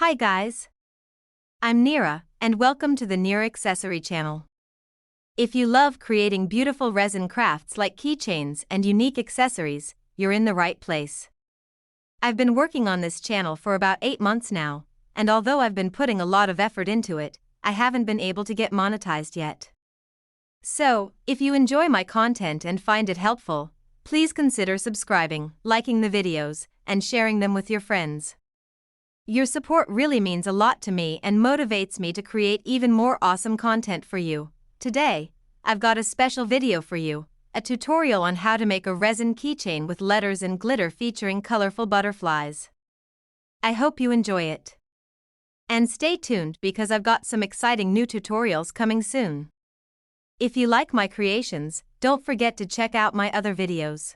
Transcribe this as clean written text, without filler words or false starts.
Hi guys! I'm Nira, and welcome to the Nira-accessory channel. If you love creating beautiful resin crafts like keychains and unique accessories, you're in the right place. I've been working on this channel for about 8 months now, and although I've been putting a lot of effort into it, I haven't been able to get monetized yet. So, if you enjoy my content and find it helpful, please consider subscribing, liking the videos, and sharing them with your friends. Your support really means a lot to me and motivates me to create even more awesome content for you. Today, I've got a special video for you, a tutorial on how to make a resin keychain with letters and glitter featuring colorful butterflies. I hope you enjoy it. And stay tuned because I've got some exciting new tutorials coming soon. If you like my creations, don't forget to check out my other videos.